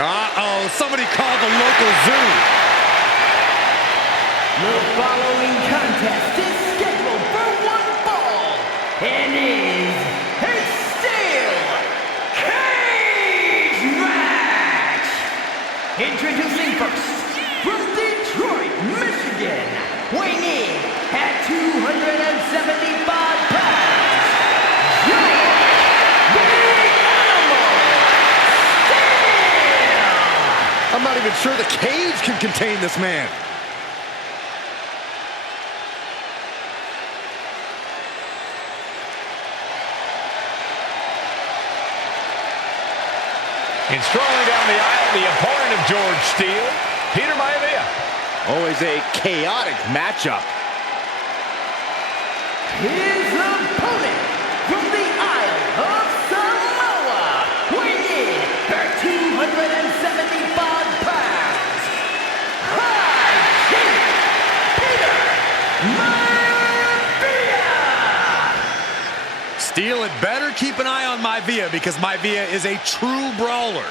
Uh-oh, somebody called the local zoo. The following contest is scheduled for one fall and is a steel cage match. Introducing first, from Detroit, Michigan, weighing in at 275 pounds, the Animal Steel. I'm not even sure the cage can contain this man. And strolling down the aisle, the opponent of George Steele, Peter Maivia. Always a chaotic matchup. His opponent from the Isle of Samoa, weighing in at 275 pounds, High Chief Peter Maivia. Steele had better keep an eye on Maivia because Maivia is a true brawler.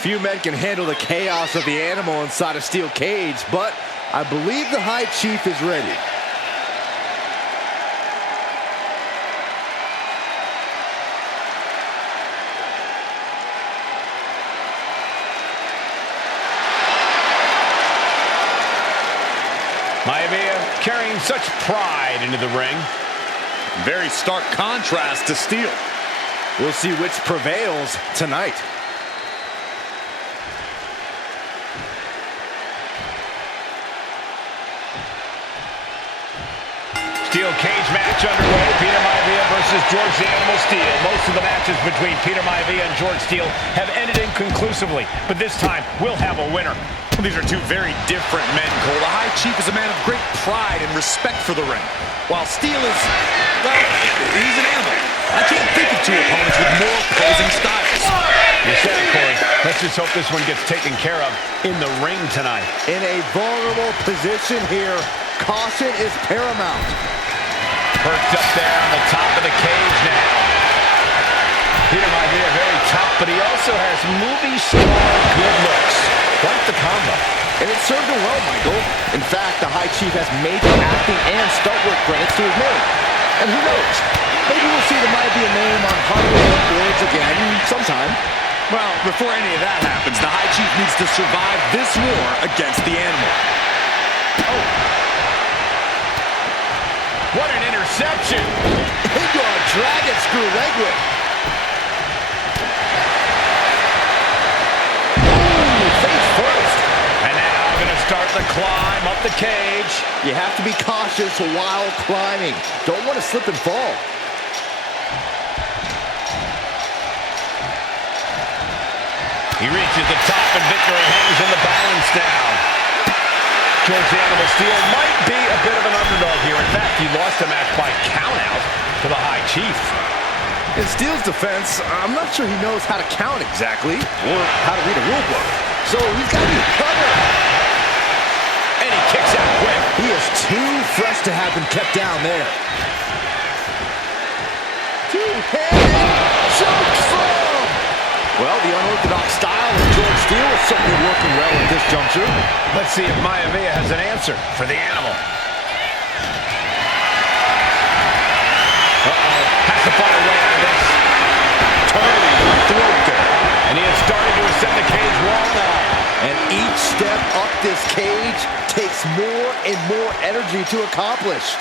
Few men can handle the chaos of the animal inside a steel cage, but I believe the High Chief is ready. Maivia carrying such pride into the ring. Very stark contrast to Steele. We'll see which prevails tonight. Steel cage match underway. Peter Maivia versus George the Animal Steele. Most of the matches between Peter Maivia and George Steele have ended inconclusively, but this time we'll have a winner. These are two very different men, Cole. The High Chief is a man of great pride and respect for the ring, while Steele is, well, he's an animal. I can't think of two opponents with more opposing styles. You said it, Corey. Let's just hope this one gets taken care of in the ring tonight. In a vulnerable position here, caution is paramount. Perked up there on the top of the cage now. Peter Maivia very tough, but he also has movie star good looks. Quite the combo. And it served him well, Michael. In fact, the High Chief has major acting and stunt work credits to his name. And who knows? Maybe we'll see the Maivia name on Hollywood boards again sometime. Well, before any of that happens, the High Chief needs to survive this war against the animal. Oh. What an interception. Into a dragon screw leg whip. Start the climb up the cage. You have to be cautious while climbing. Don't want to slip and fall. He reaches the top and victory hangs in the balance now. George the Animal Steele might be a bit of an underdog here. In fact, he lost the match by countout to the High Chief. In Steele's defense, I'm not sure he knows how to count exactly or how to read a rule book. So he's got to be covered. And he kicks out quick. He is too fresh to have been kept down there. Two-handed choke slam. Well, the unorthodox style of George Steele is certainly working well at this juncture. Let's see if Maivia has an answer for the animal. Uh-oh. Has to find a way out of this. Turning the throat there. And he has started to ascend the cage wall now. And each step up this cage takes more and more energy to accomplish.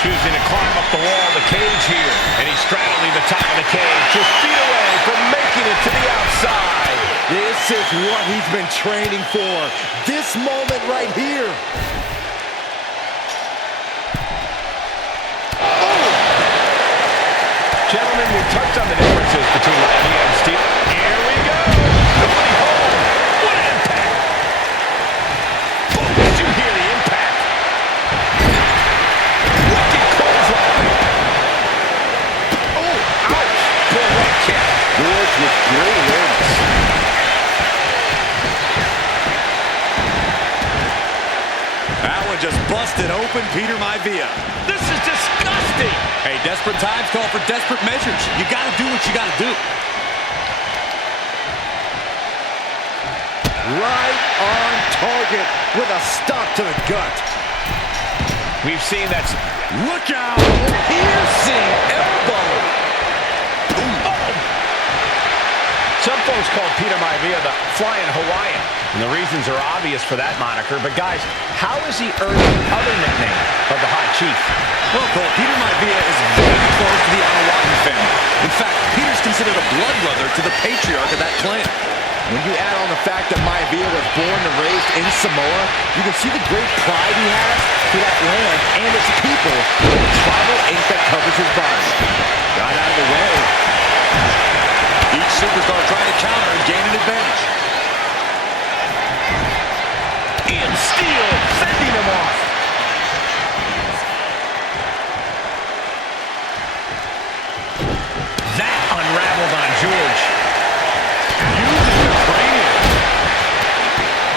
Choosing to climb up the wall of the cage here. And he's straddling the top of the cage, just feet away from making it to the outside. This is what he's been training for. This moment right here. Gentlemen, we've touched on the differences between Maivia and Steele. Here we go. Going home. What an impact. Oh, did you hear the impact? Wicked clothesline. Oh, ouch. Poor right kick. George with great awareness. That one just busted an open Peter Maivia. This is disgusting. Hey, desperate times call for desperate measures. You got to do what you got to do. Right on target with a stop to the gut. We've seen that. Look out! Piercing elbow. Oh. Some folks call Peter Maivia the Flying Hawaiian, and the reasons are obvious for that moniker. But guys, how has he earned the other nickname of the High Chief? Well, Cole, Peter Maivia is very close to the Anawatan family. In fact, Peter's considered a blood brother to the patriarch of that clan. When you add on the fact that Maivia was born and raised in Samoa, you can see the great pride he has for that land and its people with the tribal ink that covers his body. Got out of the way. Each superstar trying to counter and gain an advantage. And Steel fending him off. That unraveled on George.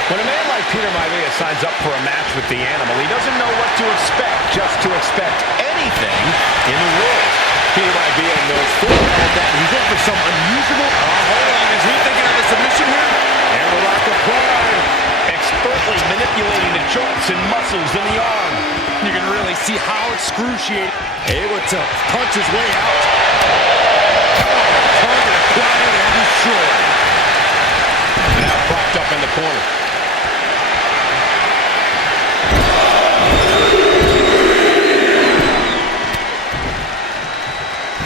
When a man like Peter Maivia signs up for a match with the Animal, he doesn't know what to expect, just to expect anything in the world. Peter Maivia knows full well that he's in for some unusual... Hold on, is he thinking of a submission here? Hammerlock applied. Expertly manipulating the joints and muscles in the arm. You can really see how excruciating. Able to punch his way out. Target acquired and destroyed. Now propped up in the corner.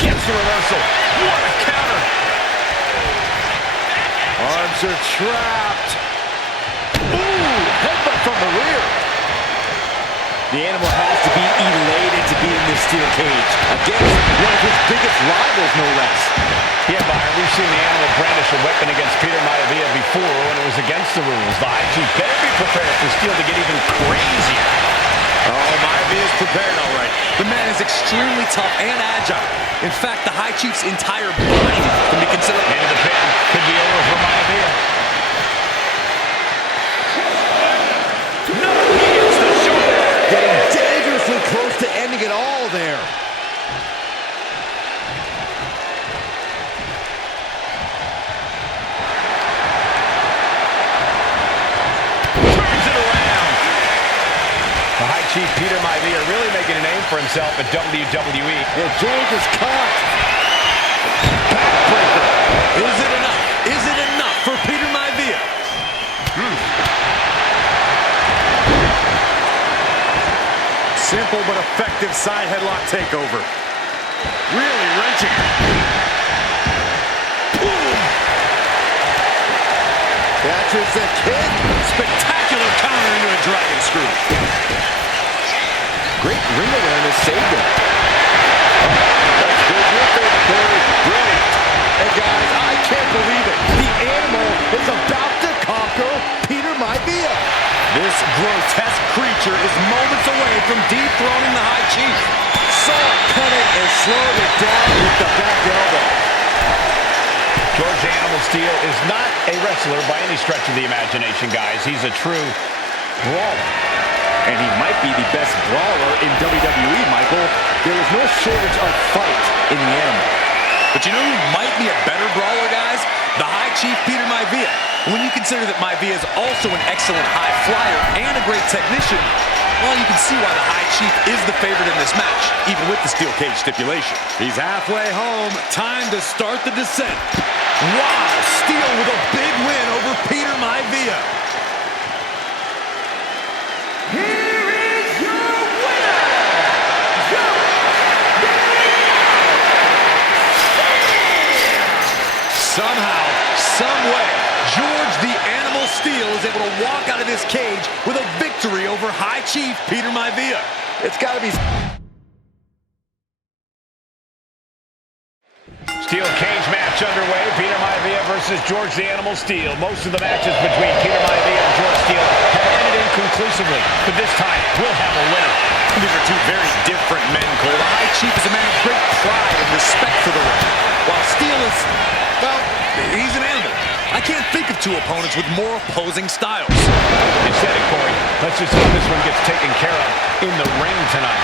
Gets the reversal. What a counter. Arms are trapped. Ooh, headbutt from the rear. The Animal has to be elated to be in this steel cage against one of his biggest rivals, no less. Yeah, Byron, we've seen the Animal brandish a weapon against Peter Maivia before when it was against the rules. The High Chief better be prepared for Steel to get even crazier. Oh, Maivia is prepared, all right. The man is extremely tough and agile. In fact, the High Chief's entire body can be considered... Into the pin. Could be over for Maivia. No, he hits the shoulder. Getting dangerously close to ending it all there. Turns it around. The High Chief Peter Maivia really making a name for himself at WWE. And George is caught. Backbreaker. Is it enough? Is it enough for Peter Maivia? Simple but effective side headlock takeover. Really wrenching. Boom. Catches the kick. Spectacular counter into a dragon screw. Great ring awareness saved him. That's good with it, Corey. Brilliant. And guys, I can't believe it. The Animal is about to conquer Peter Maivia. This grotesque creature is moments away from dethroning the High Chief. Saw it coming and slowed it down with the back elbow. George the Animal Steel is not a wrestler by any stretch of the imagination, guys. He's a true brawler. And he might be the best brawler in WWE, Michael. There is no shortage of fight in the Animal. But you know who might be a better brawler, guys? The High Chief Peter Maivia. When you consider that Maivia is also an excellent high flyer and a great technician, well, you can see why the High Chief is the favorite in this match, even with the steel cage stipulation. He's halfway home. Time to start the descent. Wow, Steel with a big win over Peter Maivia. Here is your winner, Somehow, some way, George the Animal Steel is able to walk out of this cage with a victory over High Chief Peter Maivia. It's got to be... Steel cage match underway. Peter Maivia versus George the Animal Steel. Most of the matches between Peter Maivia and George Steel have ended inconclusively, but this time we'll have a winner. These are two very different men, Cole. The High Chief is a man of great pride and respect for the ring, while Steel is, well, he's an animal. I can't think of two opponents with more opposing styles. You said it, Corey. Let's just hope this one gets taken care of in the ring tonight.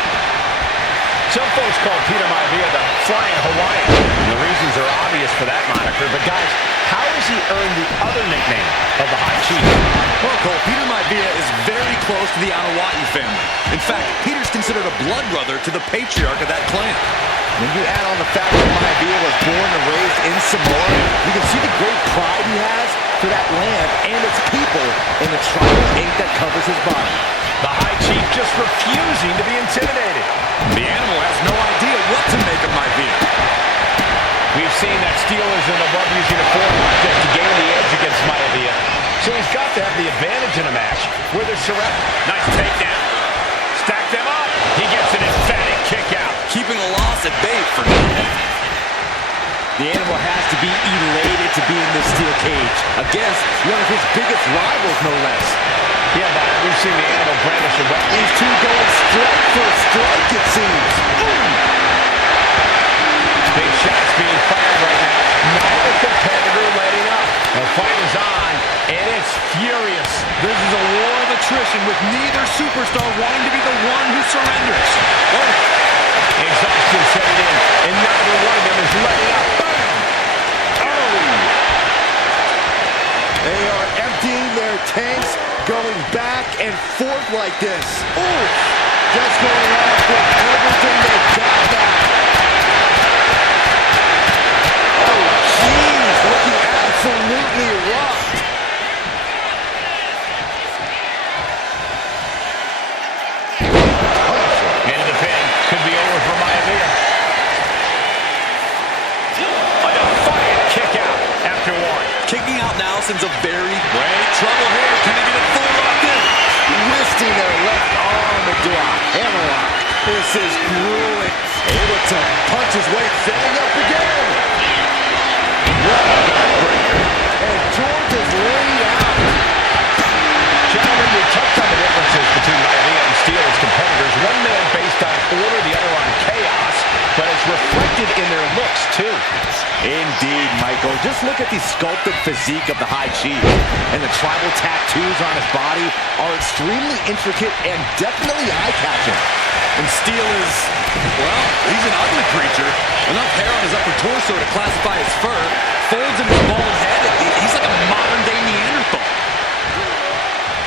Some folks call Peter Maivia the Flying Hawaiian, and the reasons are obvious for that moniker. But guys, how does he earn the other nickname of the High Chief? Well, Cole, Peter Maivia is very close to the Anawati family. In fact, Peter's considered a blood brother to the patriarch of that clan. When you add on the fact that Maivia was born and raised in Samoa, you can see the great pride he has for that land and its people and the tribal ink that covers his body. The High Chief just refusing to be intimidated. The animal has no idea what to make of Maivia. We've seen that Steelers and above using a form like this to gain the edge against Maivia. So he's got to have the advantage in a match where they're surrounded. Nice takedown. Stack them up. He gets an emphatic kick out. Keeping a loss at bay for now. The animal has to be elated to be in this steel cage against one of his biggest rivals, no less. Yeah, but we've seen the animal brandish a weapon. These two going strike for strike, it seems. Big shots being fired right now. Neither competitor letting up. The fight is on, and it's furious. This is a war of attrition with neither superstar wanting to be the one who surrenders. Oh. Exhaustion setting in, and neither one of them is letting up. Bam! Oh! They are emptying their tanks, going back and forth like this. Ooh! Just going off with everything they've got now. Oh, jeez, looking absolutely rocked. Into the pin. Could be over for Maivia. A defiant kick out after one. Kicking out now sends a very great trouble here. Can he get it full locked in? Twisting their left arm into a hammerlock. This is grueling. Able to punch his way, setting up again. What a backbreaker. And George is laid out. Gentlemen, we touched on the differences between Maivia and Steelers competitors. One man based on order, the other on chaos, but it's reflected in their looks, too. Indeed, Michael. Just look at the sculpted physique of the High Chief. And the tribal tattoos on his body are extremely intricate and definitely eye-catching. And Steel is, well, he's an ugly creature. Enough hair on his upper torso to classify as fur. Folds in his bald head. He's like a modern-day Neanderthal.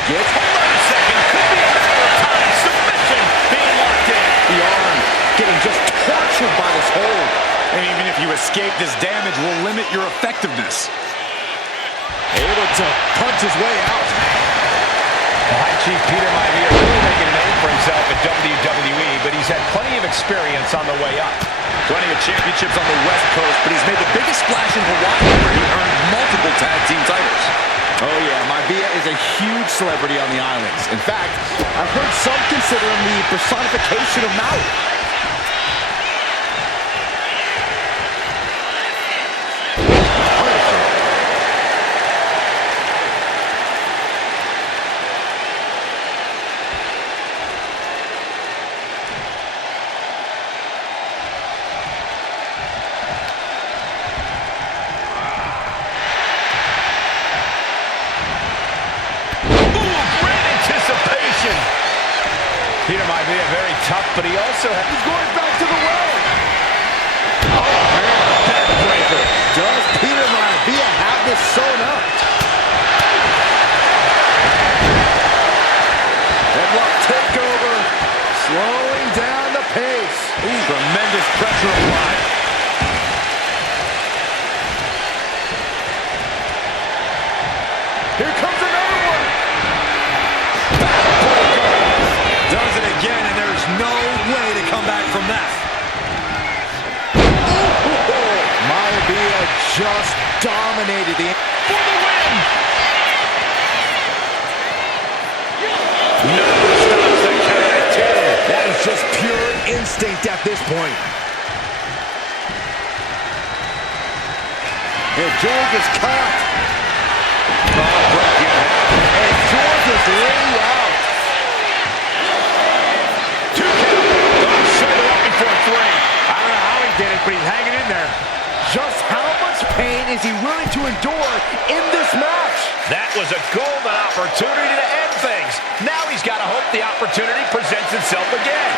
Gets Hold on a second. Could be a matter of time. Submission being locked in. the arm, getting just tortured by this hold. And even if you escape, this damage will limit your effectiveness. Able to punch his way out. The High Chief Peter Maivia really making a name for himself at WWE, but he's had plenty of experience on the way up. Plenty of championships on the West Coast, but he's made the biggest splash in Hawaii where he earned multiple tag team titles. Oh yeah, Maivia is a huge celebrity on the islands. In fact, I've heard some consider him the personification of Maui. Peter Maivia very tough, but he also He's going back to the well. Oh, man, backbreaker. Does Peter Maivia have this sewn up? Headlock takeover, slowing down the pace. Ooh, tremendous pressure applied. Here comes another one. Does it again, and there's no way to come back from that. Maivia just dominated the For the win! No stops the count at two. That is just pure instinct at this point. And George is caught. And George is laid out. Two count. Oh, set it up before three. I don't know how he did it, but he's hanging in there. Just how much pain is he willing to endure in this match? That was a golden opportunity to end things. Now he's got to hope the opportunity presents itself again.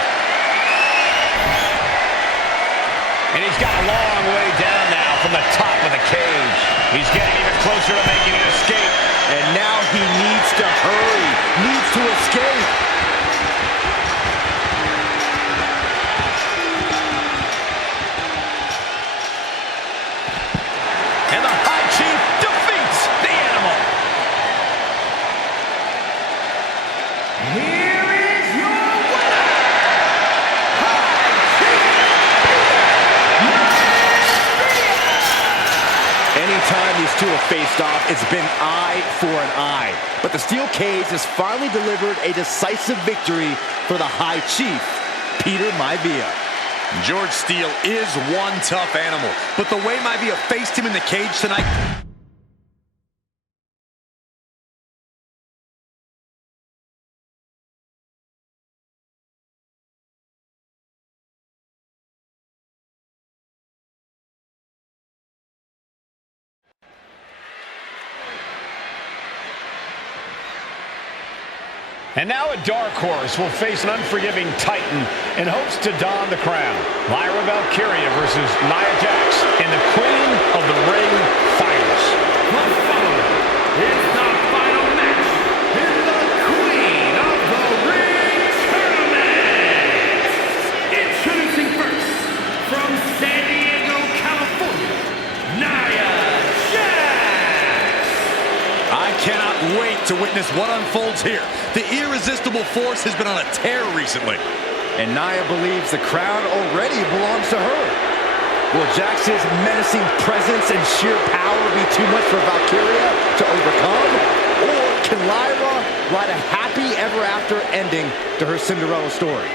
And he's got a long way down now from the top of the cage. He's getting even closer to making an escape. And now he needs to hurry, needs to escape. And the High Chief defeats the animal. Here is your winner, High Chief. Anytime these two have faced off, it's been eye for an eye. But the steel cage has finally delivered a decisive victory for the High Chief, Peter Maivia. George Steele is one tough animal, but the way Maivia faced him in the cage tonight... And now a dark horse will face an unforgiving titan in hopes to don the crown. Lyra Valkyria versus Nia Jax in the Queen of the Ring finals. The following is the final match in the Queen of the Ring tournament. Introducing first, from San Diego, California, Nia Jax. I cannot wait to witness what unfolds here. The irresistible force has been on a tear recently. And Nia believes the crown already belongs to her. Will Jax's menacing presence and sheer power be too much for Valkyria to overcome? Or can Lyra write a happy ever after ending to her Cinderella story?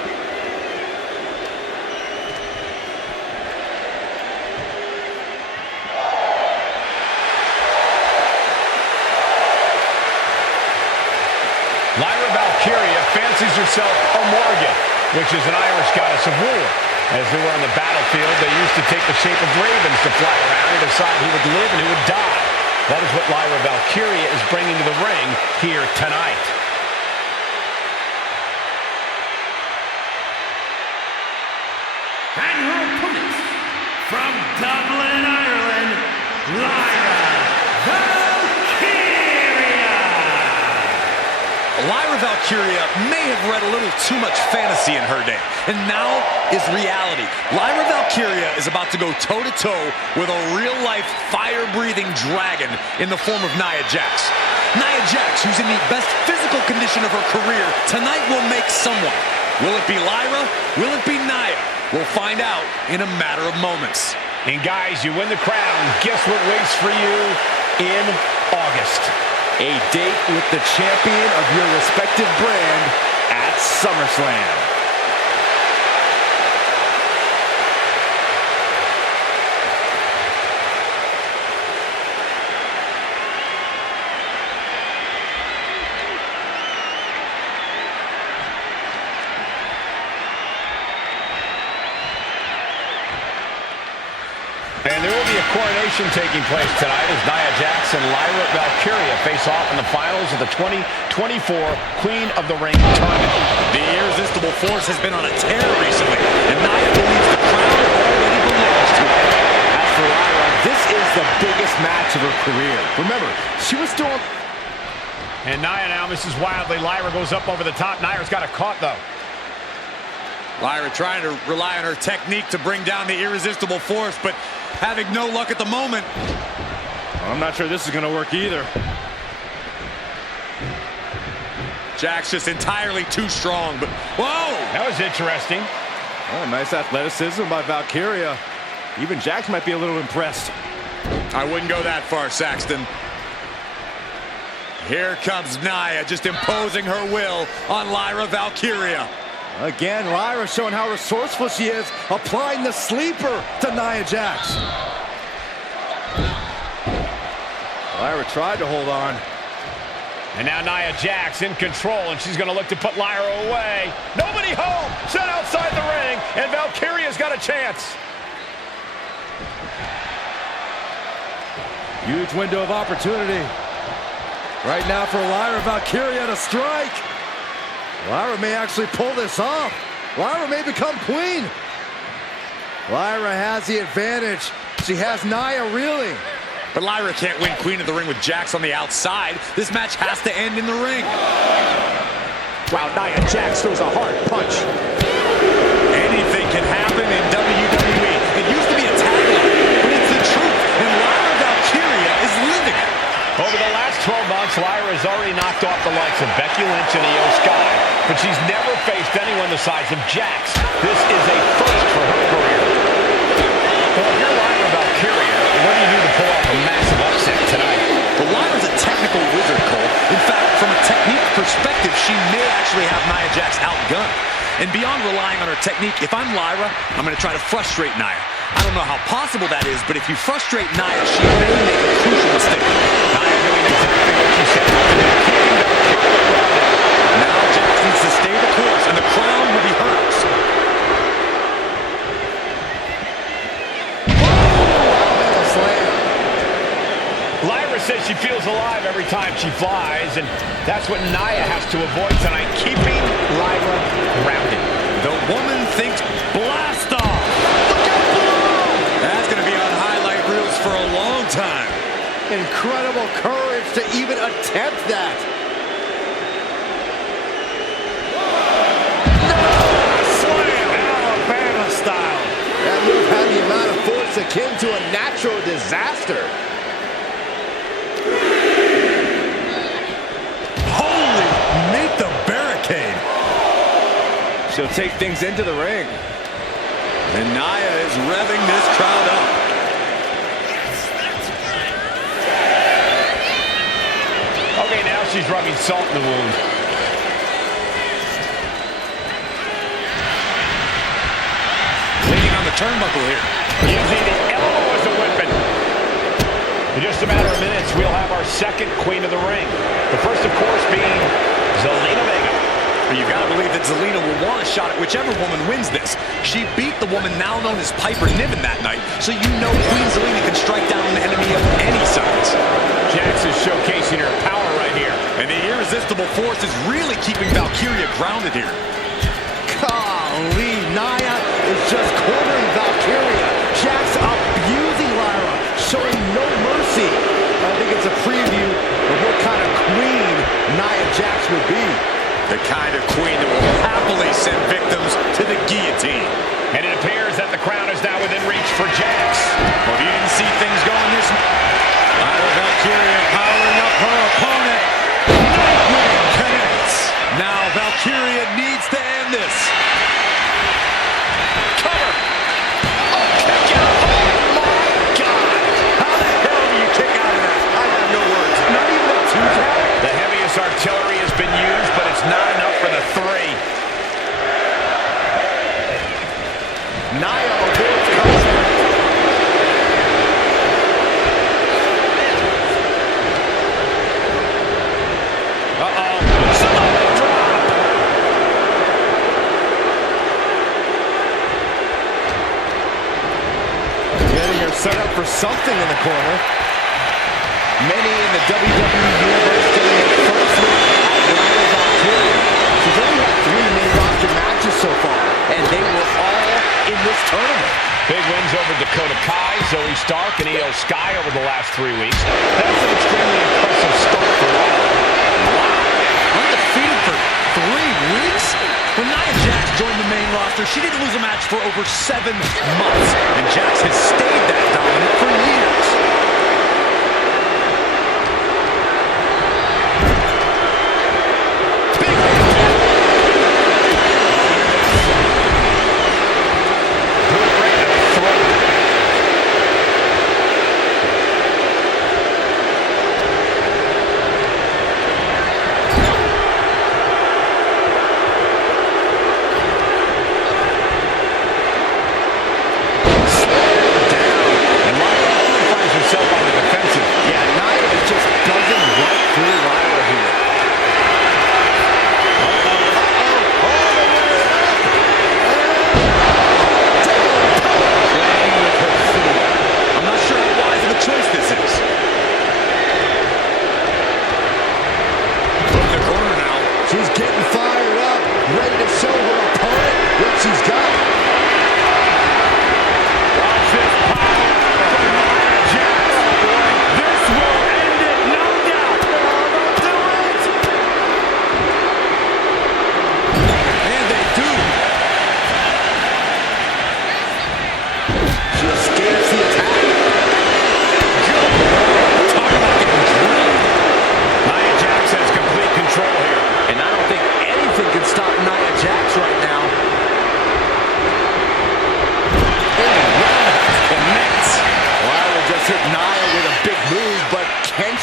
Lyra Valkyria fancies herself a Morgan, which is an Irish goddess of war. As they were on the battlefield, they used to take the shape of ravens to fly around and decide who would live and who would die. That is what Lyra Valkyria is bringing to the ring here tonight. And her opponent, from Dublin, Ireland, Lyra Valkyria. Lyra Valkyria may have read a little too much fantasy in her day, and now is reality. Lyra Valkyria is about to go toe-to-toe with a real-life, fire-breathing dragon in the form of Nia Jax. Nia Jax, who's in the best physical condition of her career, tonight will make someone. Will it be Lyra? Will it be Nia? We'll find out in a matter of moments. And guys, you win the crown. Guess what waits for you in August? A date with the champion of your respective brand at SummerSlam. And there will be a coronation taking place tonight as Nia Jax and Lyra Valkyria face off in the finals of the 2024 Queen of the Ring tournament. The irresistible force has been on a tear recently, and Nia believes the crown already belongs to her. As for Lyra, this is the biggest match of her career. Remember, she was still on... And Nia now misses wildly. Lyra goes up over the top. Nia's got a caught, though. Lyra trying to rely on her technique to bring down the irresistible force, but having no luck at the moment. I'm not sure this is going to work either. Jax just entirely too strong, but whoa! That was interesting. Oh, nice athleticism by Valkyria. Even Jax might be a little impressed. I wouldn't go that far, Saxton. Here comes Nia, just imposing her will on Lyra Valkyria. Again, Lyra showing how resourceful she is, applying the sleeper to Nia Jax. Lyra tried to hold on. And now Nia Jax in control, and she's going to look to put Lyra away. Nobody home! Set outside the ring, and Valkyria's got a chance. Huge window of opportunity. Right now for Lyra Valkyria to strike. Lyra may actually pull this off. Lyra may become queen. Lyra has the advantage. She has Nia reeling. But Lyra can't win Queen of the Ring with Jax on the outside. This match has to end in the ring. Wow, Nia Jax throws a hard punch. Anything can happen in WWE. It used to be a tagline, but it's the truth. And Lyra Valkyria is living it. Over the last 12 months, Lyra has already knocked off the likes of Becky Lynch and Io Sky, but she's never faced anyone the size of Jax. This is a first for her career. Well, if you're Lyra Valkyria, what do you do to pull off a massive upset tonight? Well, Lyra's a technical wizard, Cole. In fact, from a technique perspective, she may actually have Nia Jax outgunned. And beyond relying on her technique, if I'm Lyra, I'm going to try to frustrate Nia. I don't know how possible that is, but if you frustrate Nia, she may make a crucial mistake. Nia doing exactly what she said out to do, keeping Valkyria grounded. Now Jax needs to stay the course, and the crown will be hers. Lyra says she feels alive every time she flies, and that's what Nia has to avoid tonight, keeping Lyra grounded. The woman thinks blast off. Look out below! That's going to be on highlight reels for a long time. Incredible courage to even attempt that. Slam! Alabama style. That move had the amount of force akin to a natural disaster. Holy, meet the barricade. She'll take things into the ring. And Nia is revving this crowd up. Okay, now she's rubbing salt in the wound. Leaning on the turnbuckle here. Using the elbow as a weapon. In just a matter of minutes, we'll have our second Queen of the Ring. The first, of course, being Zelina Vega. You've got to believe that Zelina will want a shot at whichever woman wins this. She beat the woman now known as Piper Niven that night, so you know Queen Zelina can strike down an enemy of any size. Jax is showcasing her power right here. And the irresistible force is really keeping Valkyria grounded here. Golly, Nia is just cornering Valkyria. Jax abusing Lyra, showing no mercy. I think it's a preview of what kind of queen Nia Jax would be. The kind of queen that will happily send victims to the guillotine. And it appears that the crown is now within reach for Jax. Well, if you didn't see things going this way, Lyra Valkyria powering up her opponent. Nightwing connects. Now Valkyria needs to end this. Cover. Oh, kick out. Oh, my God. How the hell do you kick out of that? I have no words. Not even a two count. The heaviest artillery has been used, but it's not enough for the three. Nia avoids contact. Uh-oh. Samoa drop. Getting her set up for something in the corner. Many in the WWE Universe getting their first look at Lyra Valkyria. She's only had 3 main roster matches so far, and they were all in this tournament. Big wins over Dakota Kai, Zoe Stark, and Io Sky over the last 3 weeks. That's an extremely impressive start for Lyra. Wow. Undefeated for 3 weeks? When Nia Jax joined the main roster, she didn't lose a match for over 7 months. And Jax has stayed that dominant for years.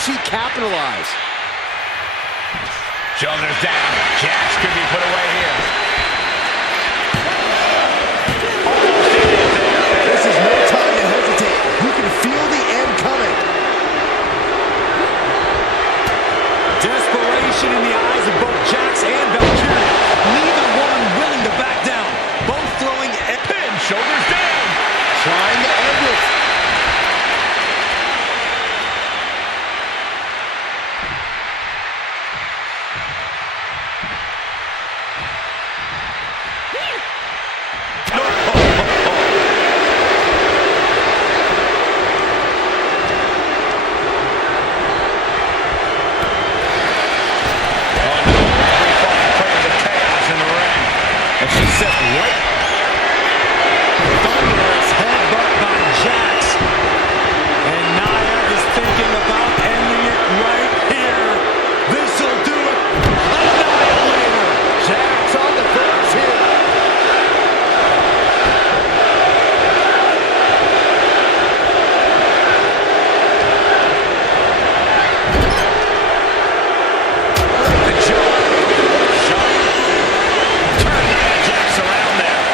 she capitalize? Shoulders down. Jax could be put away here. This is no time to hesitate. You can feel the end coming. Desperation in the eyes of both Jax and Valkyria. Neither one willing to back down. Both throwing a pin. Shoulders down. Trying to end it. Thunderous headbutt by Jax. And Nia is thinking about ending it right here. This'll do it. Annihilator. Jax on the verge here. The jaw. Shot. Turn Nia Jax around there.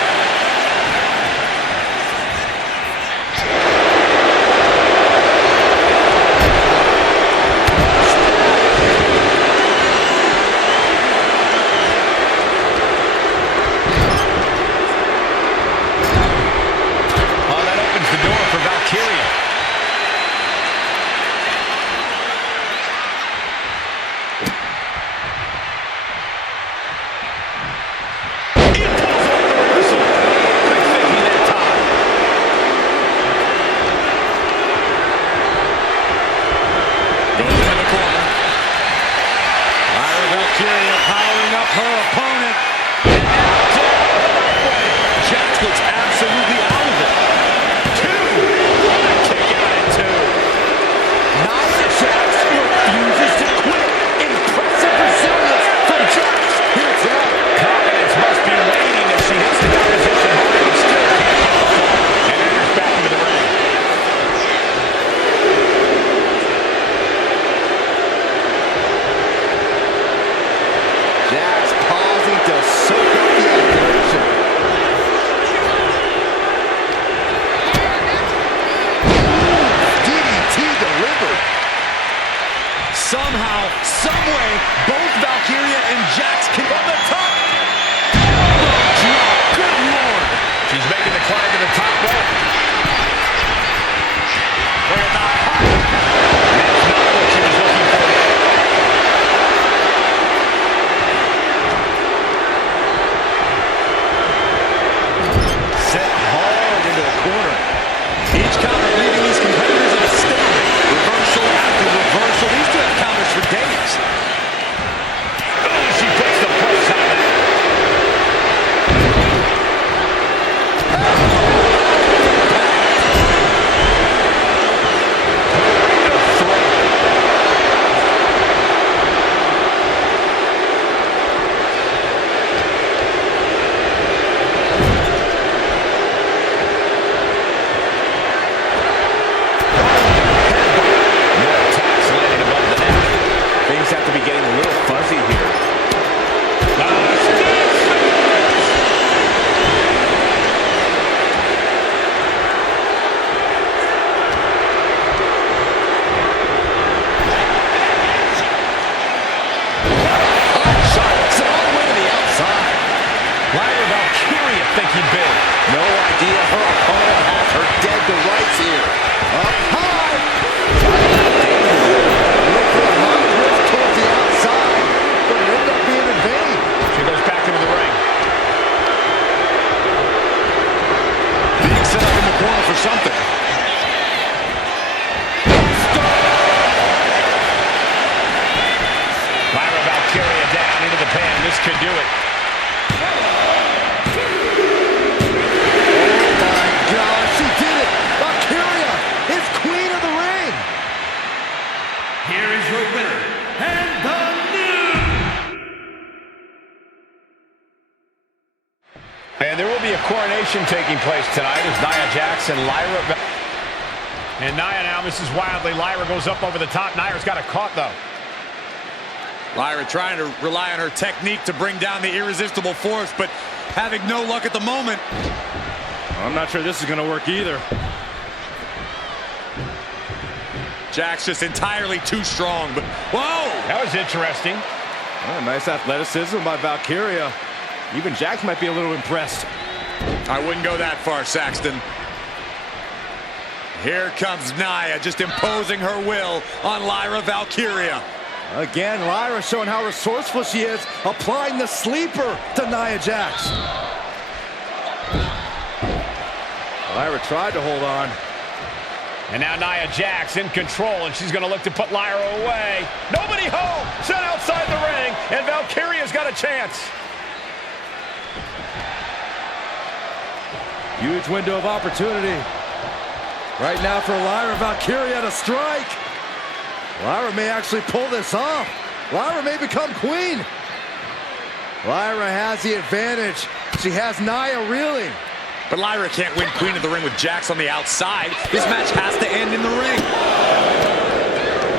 Oh, that opens the door for Valkyria. Lyra Valkyria powering up her opponent. Jax looks absolutely out of it. Kick out at two. Nia Jax refuses to quit. Impressive resilience from Jax. Here it's out. Confidence must be waning as she hits the opposition hard and still can't hit the floor. And enters back into the ring. Jax pausing to soak up the admiration. DDT delivered. Somehow, someway, both Valkyria and Jax can on the top. Elbow drop. Good Lord. She's making the climb to the top rope. Look at that. That's not what she was looking for. Set hard into the corner. Each counter leaving these competitors in a stalemate. Reversal after reversal. These two have counters for days. Oh, she puts the brakes on it. More attacks landing above the neck. Things have to be getting a little fuzzy here. Lyra Valkyria thinking big. No idea her opponent has her dead to rights here. Up high. Look for a high risk towards the outside, but it ended up being in vain. She goes back into the ring. Being set up in the corner for something. Lyra Valkyria down into the pan. This could do it. God, she did it! Valkyria is queen of the ring! Here is your winner, and the new... And there will be a coronation taking place tonight as Nia Jax and Lyra And Nia now misses wildly. Lyra goes up over the top. Nia's got it caught, though. Lyra trying to rely on her technique to bring down the irresistible force, but having no luck at the moment. I'm not sure this is going to work either. Jack's just entirely too strong, but whoa! That was interesting. Oh, nice athleticism by Valkyria. Even Jax might be a little impressed. I wouldn't go that far, Saxton. Here comes Nia, just imposing her will on Lyra Valkyria. Again, Lyra showing how resourceful she is, applying the sleeper to Nia Jax. Lyra tried to hold on. And now Nia Jax in control, and she's going to look to put Lyra away. Nobody home! Set outside the ring, and Valkyria's got a chance. Huge window of opportunity. Right now for Lyra Valkyria to strike. Lyra may actually pull this off. Lyra may become queen. Lyra has the advantage. She has Nia reeling. But Lyra can't win Queen of the Ring with Jax on the outside. This match has to end in the ring.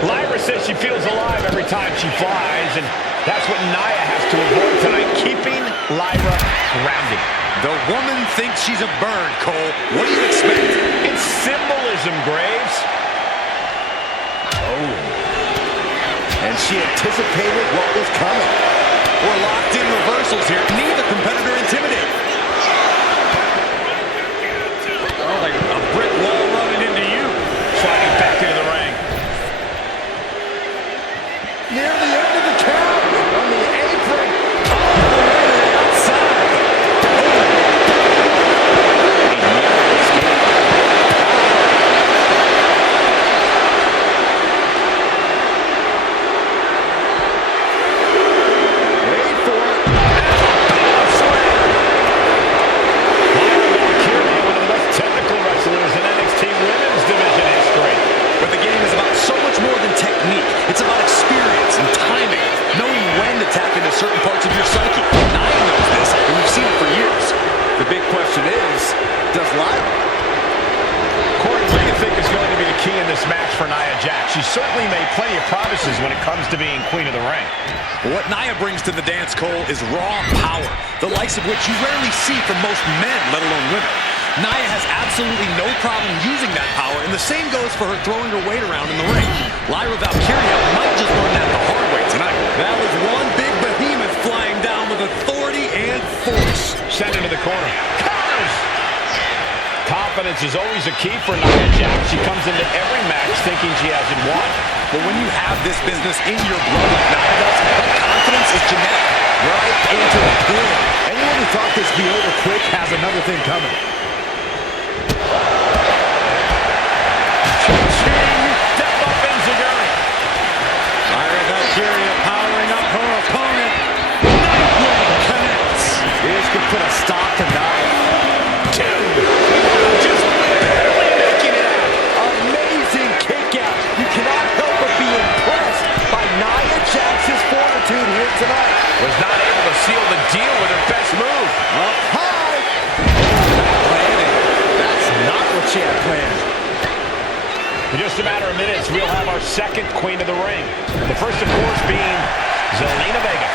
Lyra says she feels alive every time she flies, and that's what Nia has to avoid tonight, keeping Lyra grounded. The woman thinks she's a bird, Cole. What do you expect? It's symbolism, Graves. Oh. And she anticipated what was coming. We're locked in reversals here. Neither competitor intimidated. Oh, like a brick wall running into you. Sliding back into the ring. Near the end of the count on the apron. Outside. Wait for it. One of the most technical wrestlers in NXT Women's Division history. But the game is about so much more than technique. It's about experience and timing, knowing when to tap into certain parts of your psyche. Nia knows this, and we've seen it for years. The big question is, does Lyra? Corey, what do you think is going to be the key in this match for Nia Jax? She certainly made plenty of promises when it comes to being queen of the ring. What Nia brings to the dance, Cole, is raw power, the likes of which you rarely see from most men, let alone women. Nia has absolutely no problem using that power, and the same goes for her throwing her weight around in the ring. Lyra Valkyria might just learn that the hard way tonight. That was one big behemoth flying down with authority and force. Sent into the corner. Counters! Confidence is always a key for Nia Jax. She comes into every match thinking she hasn't won. But when you have this business in your blood like Nia does, that confidence is genetic. Right into the pin. Anyone who thought this be over quick has another thing coming. Step up Enziguri. Lyra Valkyria powering up her opponent. Nightwing connects. This could put a stop to Nia. Just barely making it out. Amazing kick out. You cannot help but be impressed by Nia Jax's fortitude here tonight. Was not able to seal the deal with her best move. Up high. Planning. That's not what she had planned. In just a matter of minutes, we'll have our second queen of the ring. The first, of course, being Zelina Vega.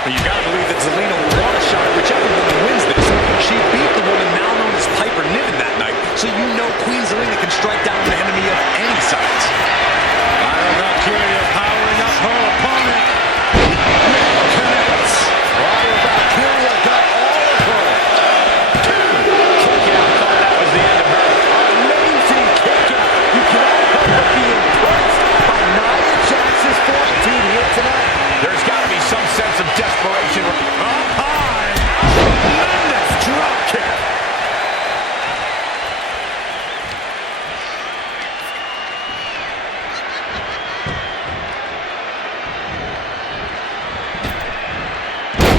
But you gotta believe that Zelina will want a shot at whichever woman wins this. She beat the woman now known as Piper Niven that night, so you know Queen Zelina can strike down an enemy of any size. Lyra Valkyria powering up her opponent. Connects. Lyra Valkyria got all of her. Kick out. Thought that was the end of her. Amazing kick out. You cannot help but be impressed by Nia Jax's fortitude here tonight. There's got to be some sense of desperation. Up high. Tremendous drop kick.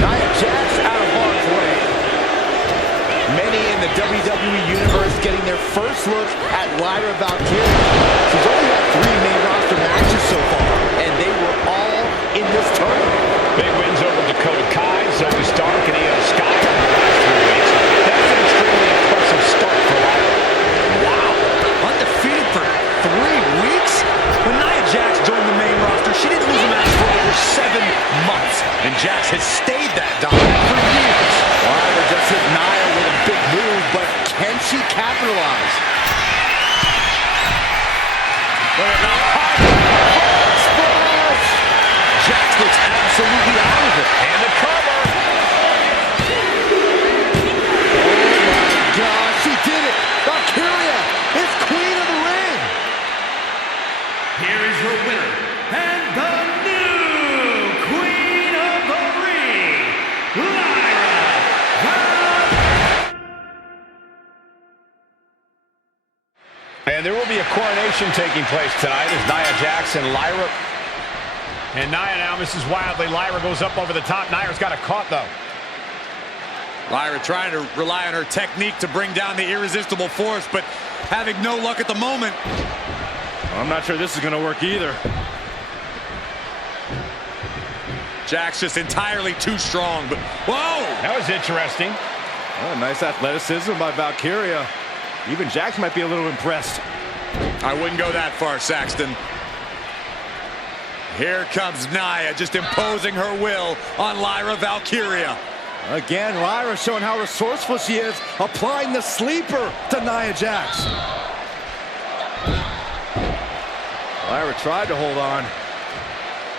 Nia Jax out of harm's way. Many in the WWE Universe getting their first look at Lyra Valkyria. She's only had 3 main roster matches so far, and they were all in this tournament. Big wins over Dakota Kai, Zoe Stark, and Io Sky in the last 3 weeks. That's an extremely impressive start for Lyra. Wow. Undefeated for capitalize. Jax looks absolutely out of it. And the cover. Oh my gosh, she did it! Valkyria is queen of the ring! Here is your winner, and the new Queen of the Ring, Lyra Valkyria. And there will be a coronation taking place tonight as Nia Jax and Lyra. And Nia now misses wildly. Lyra goes up over the top. Nia's got a caught, though. Lyra trying to rely on her technique to bring down the irresistible force, but having no luck at the moment. I'm not sure this is going to work either. Jax just entirely too strong, but whoa! That was interesting. Oh, nice athleticism by Valkyria. Even Jax might be a little impressed. I wouldn't go that far, Saxton. Here comes Nia, just imposing her will on Lyra Valkyria. Again, Lyra showing how resourceful she is, applying the sleeper to Nia Jax. Lyra tried to hold on.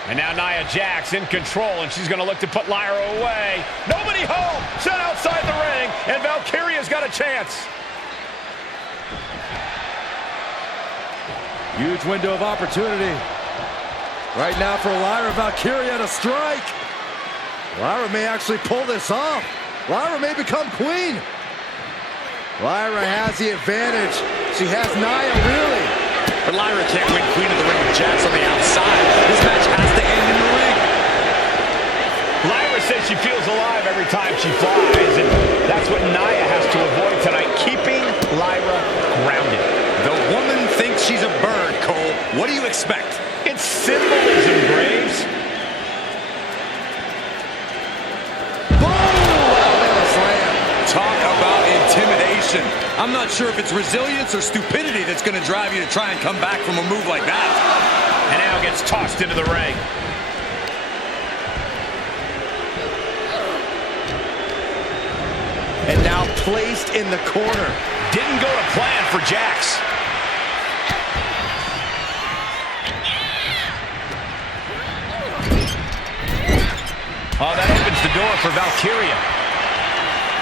And now Nia Jax in control, and she's going to look to put Lyra away. Nobody home! Set outside the ring, and Valkyria's got a chance. Huge window of opportunity. Right now for Lyra Valkyria to strike. Lyra may actually pull this off. Lyra may become queen. Lyra has the advantage. She has Nia, really. But Lyra can't win Queen of the Ring with Jax on the outside. This match has to end in the ring. Lyra says she feels alive every time she flies, and that's what Nia has to avoid tonight, keeping Lyra grounded. The woman thinks she's a bird, Cole. What do you expect? It's symbolism, Graves. Talk about intimidation. I'm not sure if it's resilience or stupidity that's going to drive you to try and come back from a move like that. And now gets tossed into the ring. And now placed in the corner. Didn't go to plan for Jax. Oh, that opens the door for Valkyria.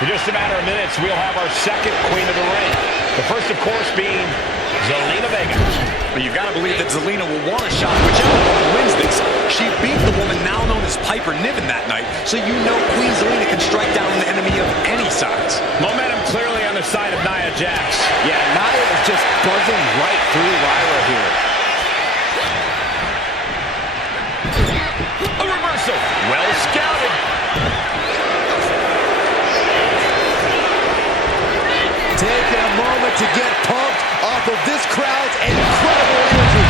In just a matter of minutes, we'll have our second Queen of the Ring. The first, of course, being Zelina Vega. But you've got to believe that Zelina will want a shot whichever woman wins this. She beat the woman now known as Piper Niven that night, so you know Queen Zelina can strike down an enemy of any size. Momentum clearly on the side of Nia Jax. Yeah, Nia is just buzzing right through Lyra here. A reversal. Well scouted. Taking a moment to get pumped off of this crowd's incredible energy.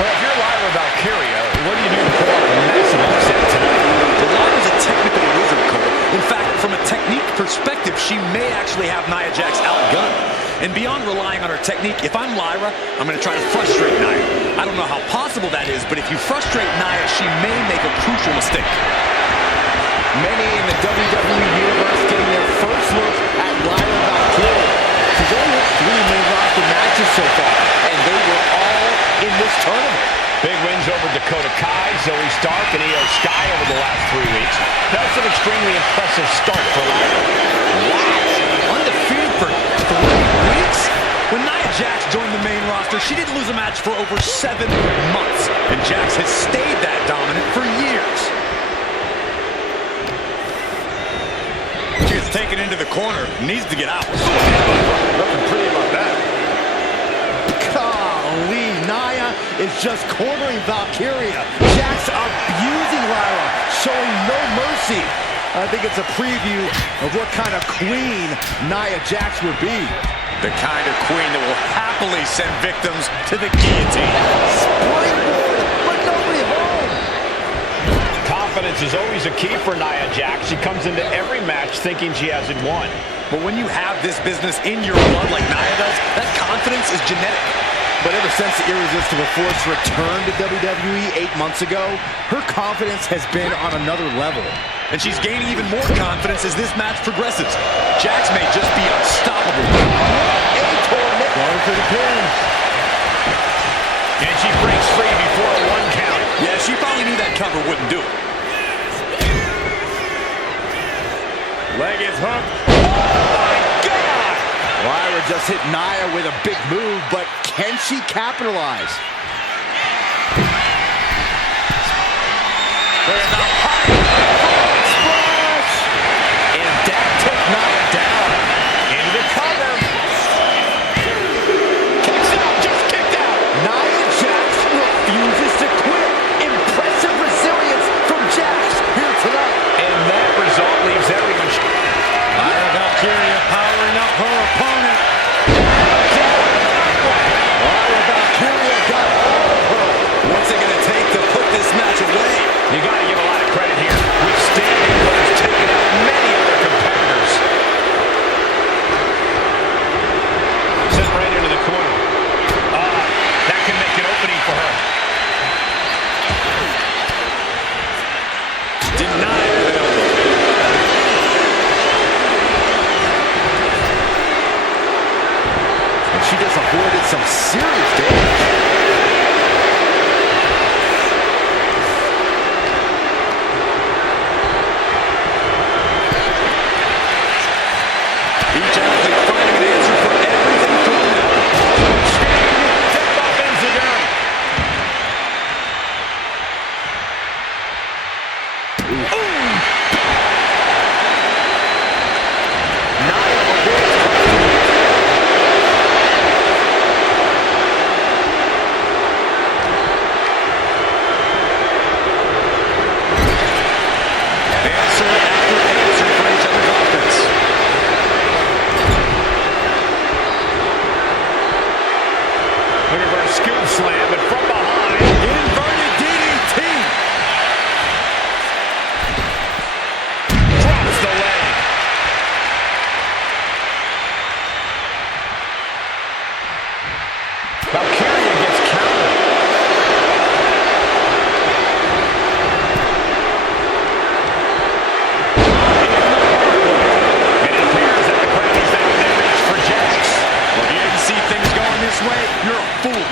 Well, if you're Lyra Valkyria, what do you do to pull off a massive upset tonight? Well, Lyra's a technical wizard, Cole. In fact, from a technique perspective, she may actually have Nia Jax outgunned. And beyond relying on her technique, if I'm Lyra, I'm going to try to frustrate Nia. I don't know how possible that is, but if you frustrate Nia, she may make a crucial mistake. Many in the WWE Universe getting their first look at Lyra Valkyria. She's only had 3 main roster matches so far, and they were all in this tournament. Big wins over Dakota Kai, Zoe Stark, and Io Sky over the last 3 weeks. That's an extremely impressive start for Lyra. Wow! Undefeated for 3 weeks? When Nia Jax joined the main roster, she didn't lose a match for over 7 months. And Jax has stayed that dominant for years. She gets taken into the corner, needs to get out. Nothing pretty about that. Golly, Nia is just cornering Valkyria. Jax abusing Lyra, showing no mercy. I think it's a preview of what kind of queen Nia Jax would be. The kind of queen that will happily send victims to the guillotine. Springboard, but nobody home. Confidence is always a key for Nia Jax. She comes into every match thinking she hasn't won. But when you have this business in your blood like Nia does, that confidence is genetic. But ever since the Irresistible Force returned to WWE 8 months ago, her confidence has been on another level. And she's gaining even more confidence as this match progresses. Jax may just be unstoppable. cover wouldn't do it. Leg is hooked. Oh, my God! Lyra just hit Nia with a big move, but can she capitalize? Look at the height. Splash! And that took Nia down. Into the cover. Kicks out, just kicked out. Nia Jax refuses to quit. Impressive resilience from Jax here tonight. And that result leaves everyone. Lyra Valkyria powering up her opponent. Lyra Valkyria got all of her. What's it going to take to put this match away? You got to give a lot of credit here. Withstanding what has taken out many other competitors. Sent right into the corner. That can make an opening for her. Denied with an elbow. And she just avoided some serious damage. Each athlete finding an answer for everything thrown at them. Tip off Enziguri. Nia avoids Answer after answer for each other's offense. Looking for a scoop slam, but from behind. Inverted DDT. Drops the leg. Valkyria gets countered. It appears that the crowd is now within reach for Jax. Well, if you didn't see things going this way, you're a fool.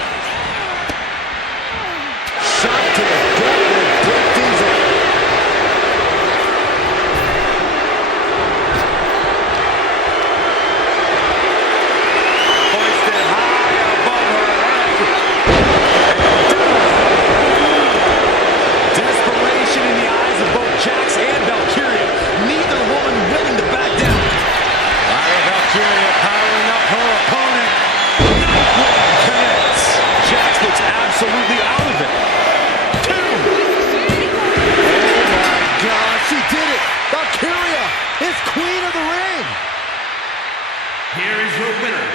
shot to the gut will break things up. Hoisted high above her head. Desperation in the eyes of both Jax and Valkyria. Neither woman willing to back down. Lyra Valkyria powering up her opponent. One connects. Jax looks absolutely out of it. God, she did it! Valkyria is queen of the ring! Here is your winner,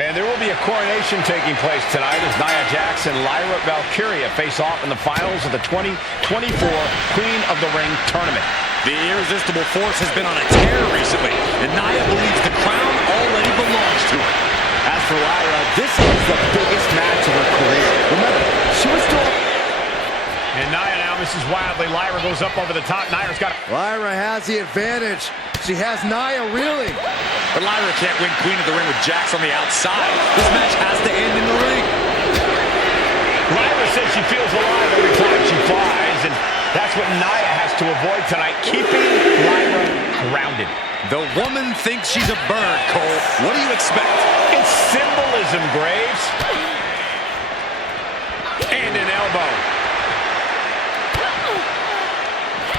And there will be a coronation taking place tonight as Nia Jax and Lyra Valkyria face off in the finals of the 2024 Queen of the Ring tournament. The irresistible force has been on a tear recently, and Nia believes the crown already belongs to her. As for Lyra, this is the biggest match of her career. Remember, she was still... And Nia now misses wildly. Lyra goes up over the top. Nia's got Lyra has the advantage. She has Nia reeling. But Lyra can't win Queen of the Ring with Jax on the outside. This match has to end in the ring. Lyra says she feels alive every time she flies, and that's what Nia has to avoid tonight, keeping Lyra grounded. The woman thinks she's a bird, Cole. What do you expect? It's symbolism, Graves. And an elbow.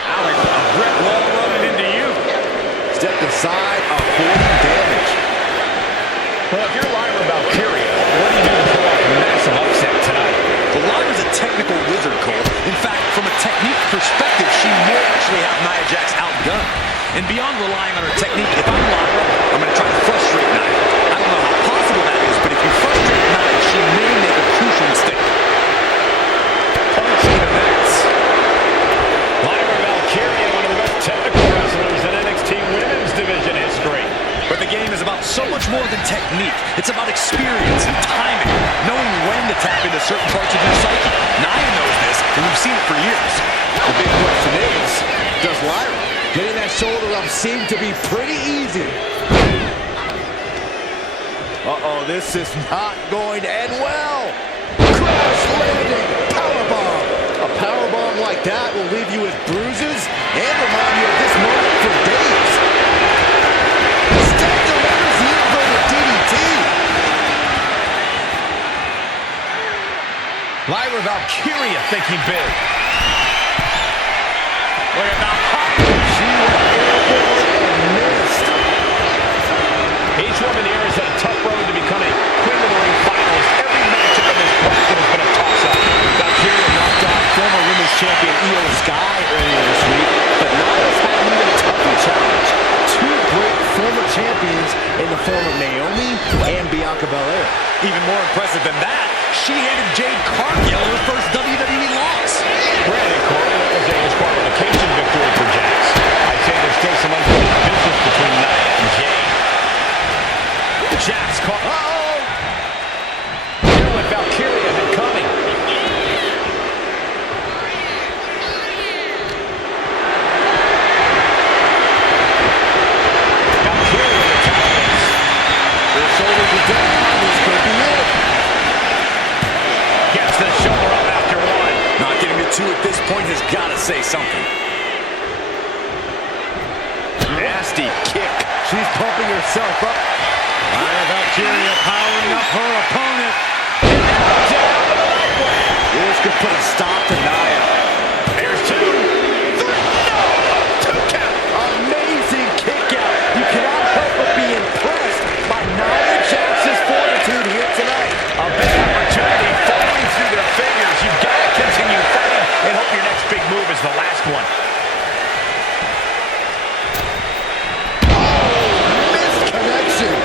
Alex, a brick wall running into you. Stepped aside, avoiding damage. Well, if you're Lyra Valkyria, what do you do to pull off a massive upset tonight? Well, Lyra's a technical wizard, Cole. In fact, from a technique perspective, she may actually have Nia Jax outgunned. And beyond relying on her technique, if I'm Lyra, I'm going to try to frustrate Nia. I don't know how possible that is, but if you frustrate Nia, she may make a crucial mistake. Punch connects. Lyra Valkyria, one of the best technical wrestlers in NXT Women's Division history. But the game is about so much more than technique. It's about experience and timing, knowing when to tap into certain parts of your psyche. Nia knows this, and we've seen it for years. The big question is, does Lyra? Getting that shoulder up seemed to be pretty easy. Uh-oh, this is not going to end well. Crash landing powerbomb. A powerbomb like that will leave you with bruises and remind you of this moment for days. Step delivers the inverted DDT. Lyra Valkyria thinking big. Look at that. She went airborne and missed. Each woman here has had a tough road to becoming Queen of the Ring finalist. Every matchup in this bracket has been a toss-up. Valkyria knocked out former women's champion Io Sky earlier this week, but Nia's had an even tougher challenge. Two great former champions in the form of Naomi and Bianca Belair. Even more impressive than that, she handed Jade Cargill her first WWE loss. Granted, Corey, that was a disqualification victory for Jax. I'd say there's still some unfinished business between Nia and Jade. Jax caught. Uh-oh! Here with Valkyria had coming. Valkyria retaliates. Their shoulders are down. This could be it. Gets the shoulder up after one. Not getting to two at this point has got to say something. Nasty kick. She's pumping herself up. Nia Valkyria powering up her opponent. This could put a stop to Nia. There's two. Two count. Amazing kick out. You cannot help but be impressed by Nia Jax's fortitude here tonight. A big opportunity falling through their fingers. You've got to continue fighting and hope your next big move is the last one. Missed connection.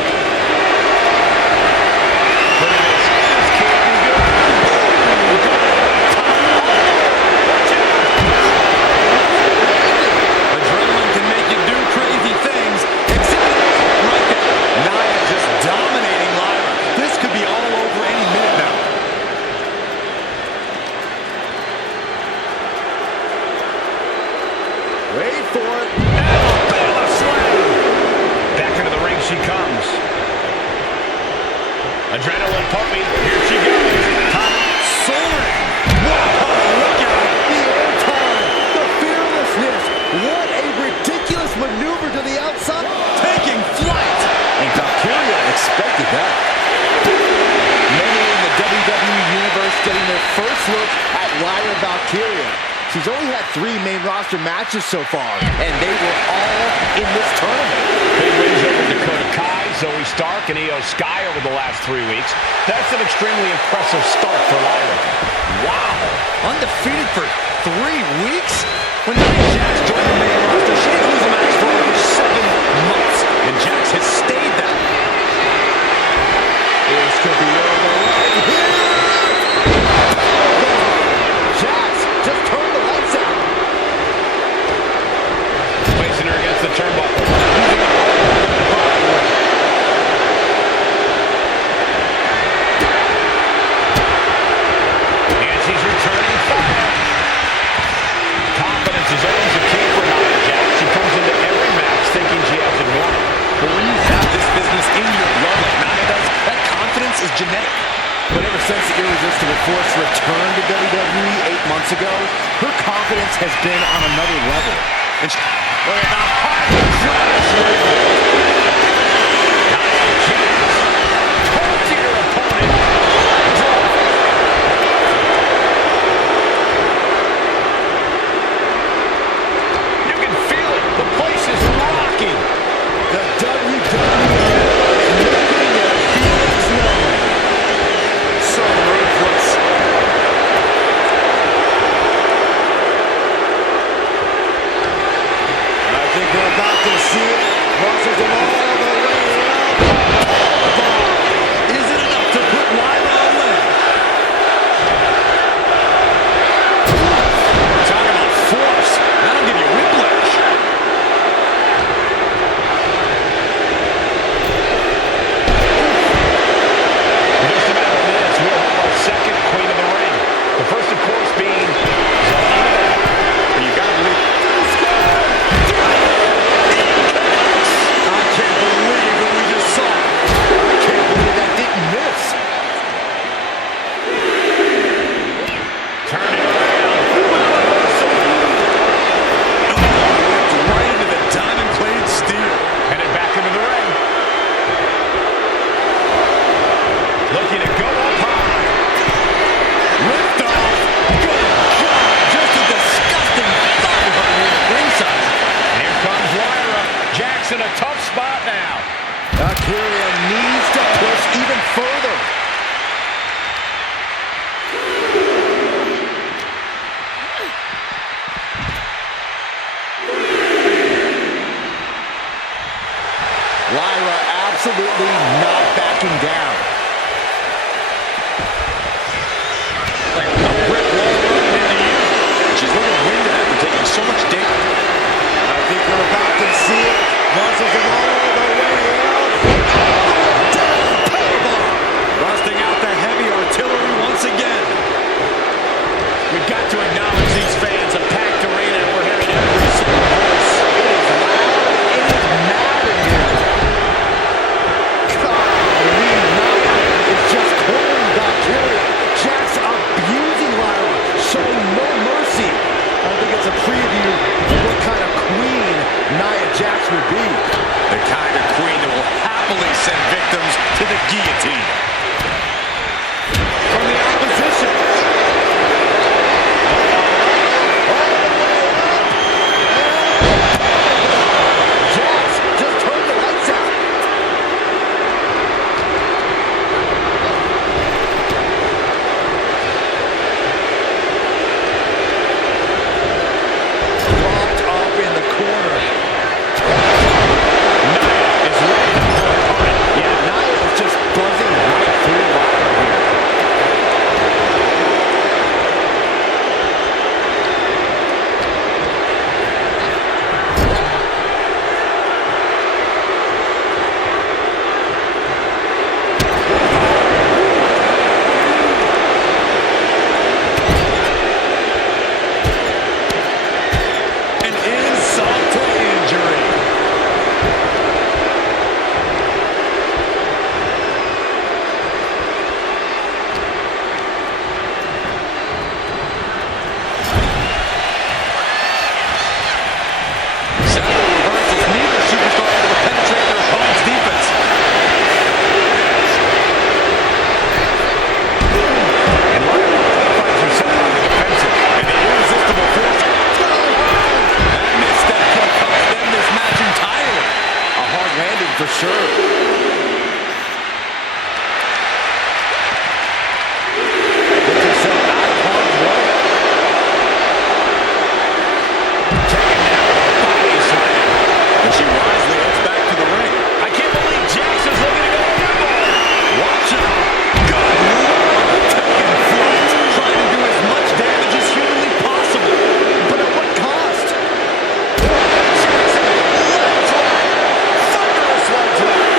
Look at this. This can't be good. Adrenaline can make you do crazy things. Exhibit right there. Nia just dominating Lyra. This could be all over any minute now. Wait for it. Alabama slam. Back into the ring she comes. Adrenaline pumping. Here she goes. Top soaring. Wow, look at it. The air time. The fearlessness. What a ridiculous maneuver to the outside. Taking flight. And Valkyria expected that. Many in the WWE Universe getting their first look at Lyra Valkyria. She's only had 3 main roster matches so far, and they were all in this tournament. Big wins over Dakota Kai, Zoe Stark, and Io Sky over the last 3 weeks. That's an extremely impressive start for Lyra. Wow. Undefeated for 3 weeks? When Nia Jax joined the main roster, she didn't lose a match for over 7 months. And Jax has stayed that. This could be over right here. Jax just turned the lights out. Placing her against the turnbuckle. And she's returning fire. Confidence is always a key for Nia Jax. She comes into every match thinking she has it won. But when you have this business in your blood like Nia does, that confidence is genetic. But ever since the Irresistible Force returned to WWE 8 months ago, her confidence has been on another level. And she, Look at the hard flash. Nia Jax. Hold to your opponent. You can feel it. The place is rocking. The WWE is making their feelings known. So ruthless. even further. Lyra absolutely not backing down. Like a brick wall running into you. She's looking winded after taking so much damage. I think we're about to see it. Muscles him all the way out. Powerbomb! Busting out the heavy artillery once again. We've got to acknowledge these fans. A packed arena, and we're hearing every single voice. It is loud. It is mad in here. Golly, Lyra is just cornering Valkyria. Jax abusing Lyra, showing no mercy. I think it's a preview of what kind of queen Nia Jax would be. The kind of queen that will happily send victims to the guillotine. From the opposition. Jax just turned the lights out. Propped up in the corner. Nia is ready to pull her opponent. Yeah, Nia is just buzzing right through Lyra here. An insult to injury. Several reversals. Neither superstar able to penetrate their opponent's defense. And Lyra finds herself on the defensive. And the irresistible force. That misstep could cost them this match entirely. A hard landing for sure. Gets herself out of harm's way. Taken down with a body slam. And she wisely heads back to the ring. I can't believe Jax is looking to go overboard. Watch out. Good Lord. Taking flight. Trying to do as much damage as humanly possible. But at what cost? Jackson, leg drop. Thunderous leg drop.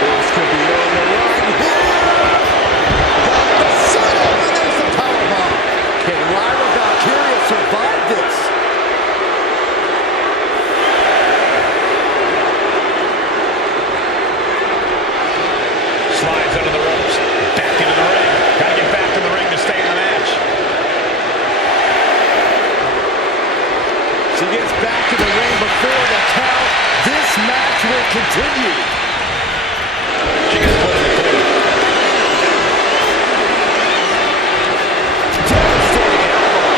This could be over right here. Got the setup, and there's the powerbomb. Can Lyra Valkyria survive this? Slides under the ropes. Back into the ring. Gotta get back in the ring to stay in the match. She gets back to the ring before the count. This match will continue. She gets put in the corner. Devastating elbow.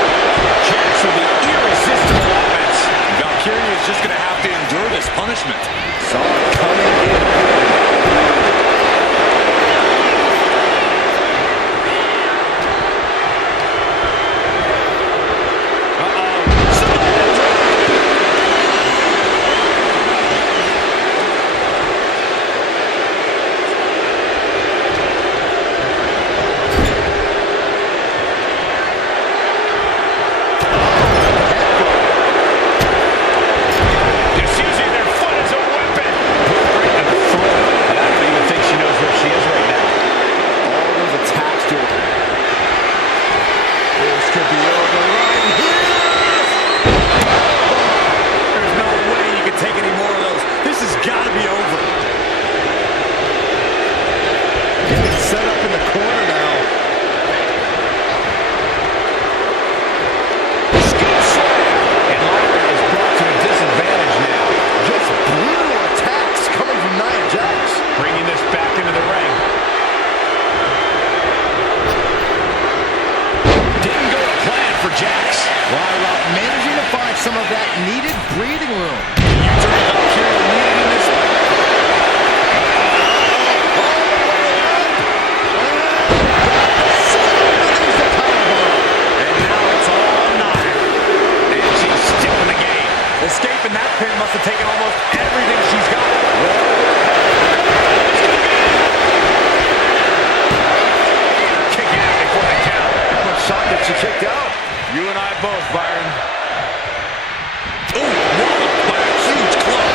Jax with the irresistible offense. Valkyria is just going to have to endure this punishment. Saw it coming in. Just using their foot as a weapon. some of that needed breathing room. Escaping that pin must have taken almost everything she's got. Kicking out before the count. What shot that she kicked out? You and I both, Byron. Ooh, walloped by a huge club.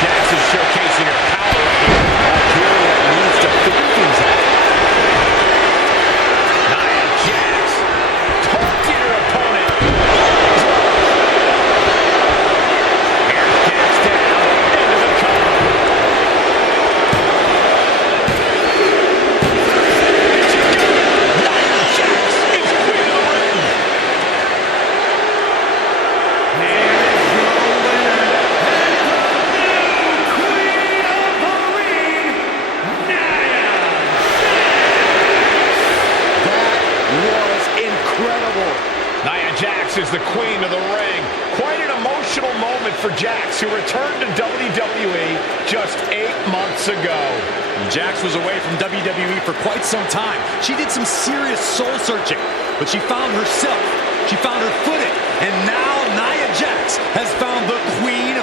Jax is showcasing her power right here. Valkyria needs to figure things out. Nia Jax talking her opponent. Here's Jax down into the cover. Nia Jax is queen of the ring. Nia Jax is the queen of the ring. Quite an emotional moment for Jax, who returned to WWE just 8 months ago. Jax was away from WWE for quite some time. She did some serious soul searching, but she found herself. She found her footing, and now Nia Jax has found the queen